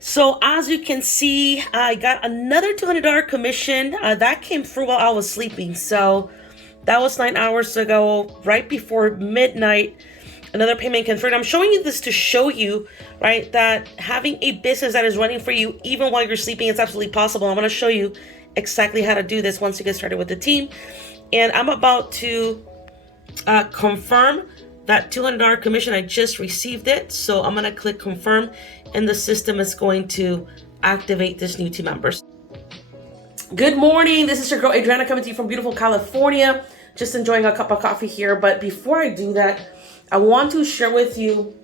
So as you can see, I got another $200 commission that came through while I was sleeping. So that was 9 hours ago, right before midnight. Another payment came through. And I'm showing you this to show you, right, that having a business that is running for you even while you're sleeping is absolutely possible. I'm going to show you exactly how to do this once you get started with the team. And I'm about to confirm that $200 commission. I just received it. So I'm going to click confirm and the system is going to activate this new team members. Good morning. This is your girl Adriana coming to you from beautiful California. Just enjoying a cup of coffee here. But before I do that, I want to share with you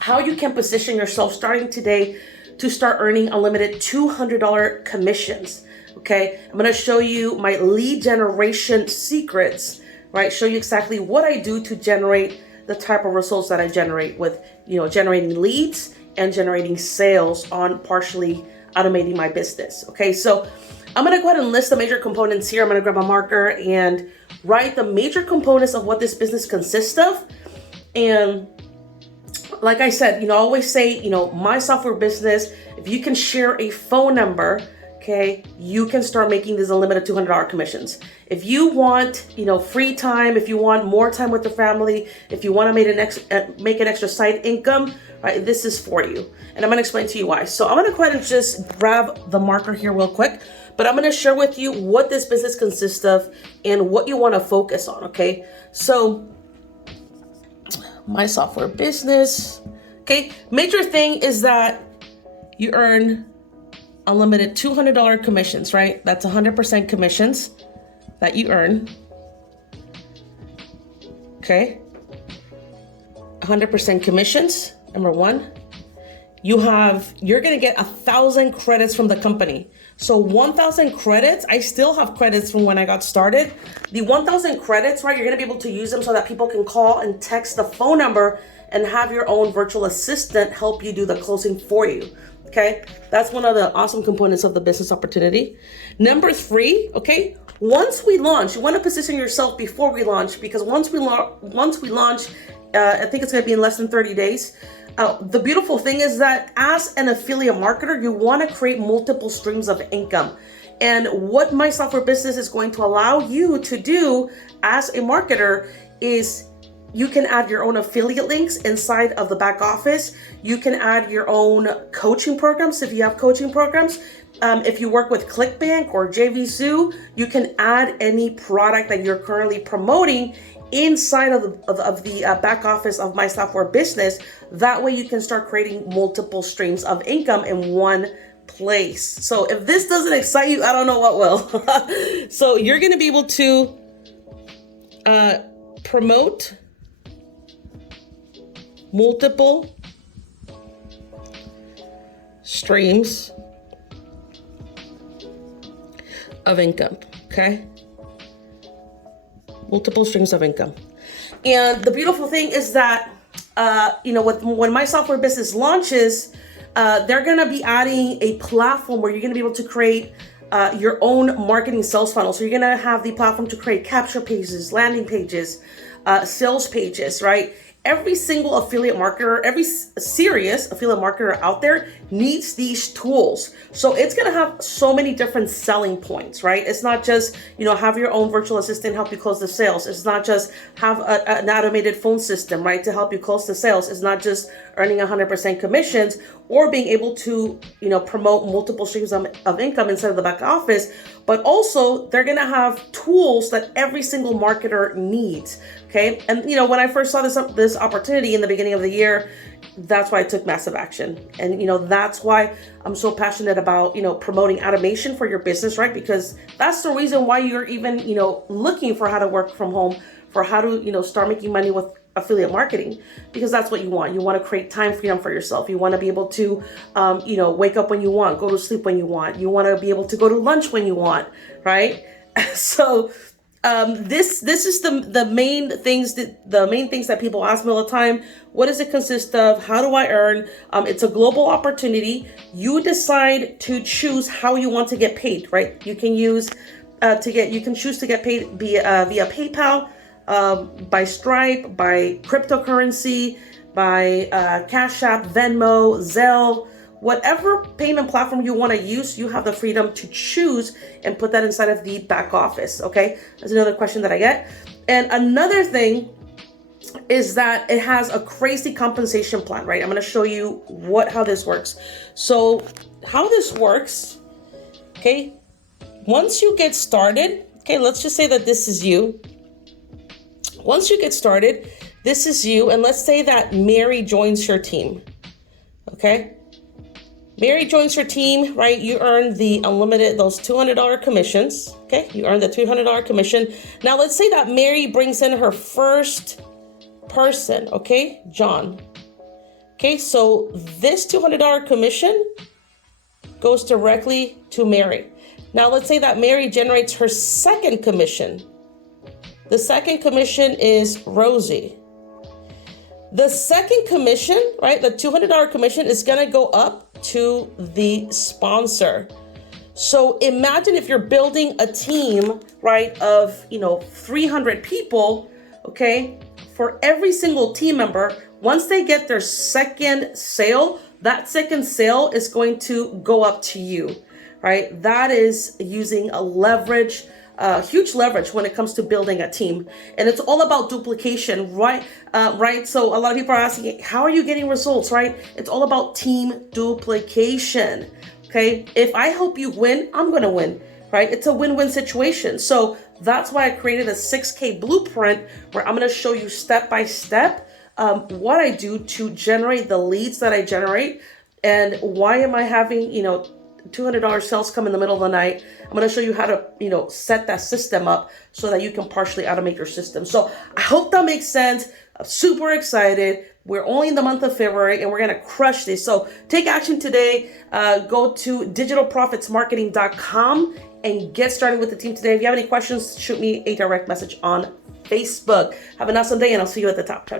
how you can position yourself starting today to start earning unlimited $200 commissions. Okay, I'm going to show you my lead generation secrets, right? Show you exactly what I do to generate the type of results that I generate with, generating leads and generating sales on partially automating my business. Okay, so I'm going to go ahead and list the major components here. I'm going to grab a marker and write the major components of what this business consists of. And like I said, I always say, my software business, if you can share a phone number, okay, you can start making these unlimited $200 commissions. If you want, free time, if you want more time with the family, if you want to make an extra side income, right, this is for you. And I'm going to explain to you why. So I'm going to go ahead and just grab the marker here real quick, but I'm going to share with you what this business consists of and what you want to focus on, okay? So my software business, okay, major thing is that you earn unlimited $200 commissions, right? That's 100% commissions that you earn. Okay. 100% commissions. Number one, you're going to get 1,000 credits from the company. So 1,000 credits, I still have credits from when I got started. The 1,000 credits, right? You're going to be able to use them so that people can call and text the phone number and have your own virtual assistant help you do the closing for you. Okay, that's one of the awesome components of the business opportunity. Number three, okay, once we launch, you want to position yourself before we launch, because once we launch, I think it's going to be in less than 30 days. The beautiful thing is that as an affiliate marketer, you want to create multiple streams of income. And what my software business is going to allow you to do as a marketer is you can add your own affiliate links inside of the back office. You can add your own coaching programs if you have coaching programs. If you work with ClickBank or JVZoo, you can add any product that you're currently promoting inside of the back office of my software business. That way you can start creating multiple streams of income in one place. So if this doesn't excite you, I don't know what will. So you're going to be able to promote multiple streams of income, okay? Multiple streams of income. And the beautiful thing is that, when my software business launches, they're going to be adding a platform where you're going to be able to create your own marketing sales funnel. So you're going to have the platform to create capture pages, landing pages, sales pages, right? Every single affiliate marketer, every serious affiliate marketer out there needs these tools. So it's going to have so many different selling points, right? It's not just, have your own virtual assistant help you close the sales. It's not just have an automated phone system, right, to help you close the sales. It's not just earning 100% commissions or being able to, promote multiple streams of income inside of the back office, but also they're going to have tools that every single marketer needs. Okay. And, when I first saw this opportunity in the beginning of the year, that's why I took massive action. And, that's why I'm so passionate about, promoting automation for your business, right? Because that's the reason why you're even, looking for how to work from home, for how to, start making money with affiliate marketing, because that's what you want. You want to create time freedom for yourself. You want to be able to, wake up when you want, go to sleep when you want. You want to be able to go to lunch when you want, right? So this is the main things that people ask me all the time. What does it consist of? How do I earn? It's a global opportunity. You decide to choose how you want to get paid, right? You can choose to get paid via PayPal, by Stripe, by cryptocurrency, by Cash App, Venmo, Zelle, whatever payment platform you want to use, you have the freedom to choose and put that inside of the back office. Okay, that's another question that I get. And another thing is that it has a crazy compensation plan, right? I'm going to show you how this works. So how this works, okay, once you get started, okay, let's just say that this is you. Once you get started, this is you, and let's say that Mary joins your team, okay? Mary joins your team, right? You earn the unlimited, those $200 commissions, okay? You earn the $200 commission. Now, let's say that Mary brings in her first person, okay? John. Okay, so this $200 commission goes directly to Mary. Now, let's say that Mary generates her second commission. The second commission is Rosie. The second commission, right, the $200 commission is going to go up to the sponsor. So imagine if you're building a team, right, of, 300 people, okay? For every single team member, once they get their second sale, that second sale is going to go up to you, right? That is using a leverage, huge leverage when it comes to building a team. And it's all about duplication, right? Right. So a lot of people are asking, how are you getting results, right? It's all about team duplication. Okay. If I help you win, I'm going to win, right? It's a win-win situation. So that's why I created a 6K blueprint where I'm going to show you step by step what I do to generate the leads that I generate. And why am I having, $200 sales come in the middle of the night? I'm going to show you how to, set that system up so that you can partially automate your system. So I hope that makes sense. I'm super excited. We're only in the month of February and we're going to crush this. So take action today. Go to digitalprofitsmarketing.com and get started with the team today. If you have any questions, shoot me a direct message on Facebook. Have an awesome day and I'll see you at the top. Ciao.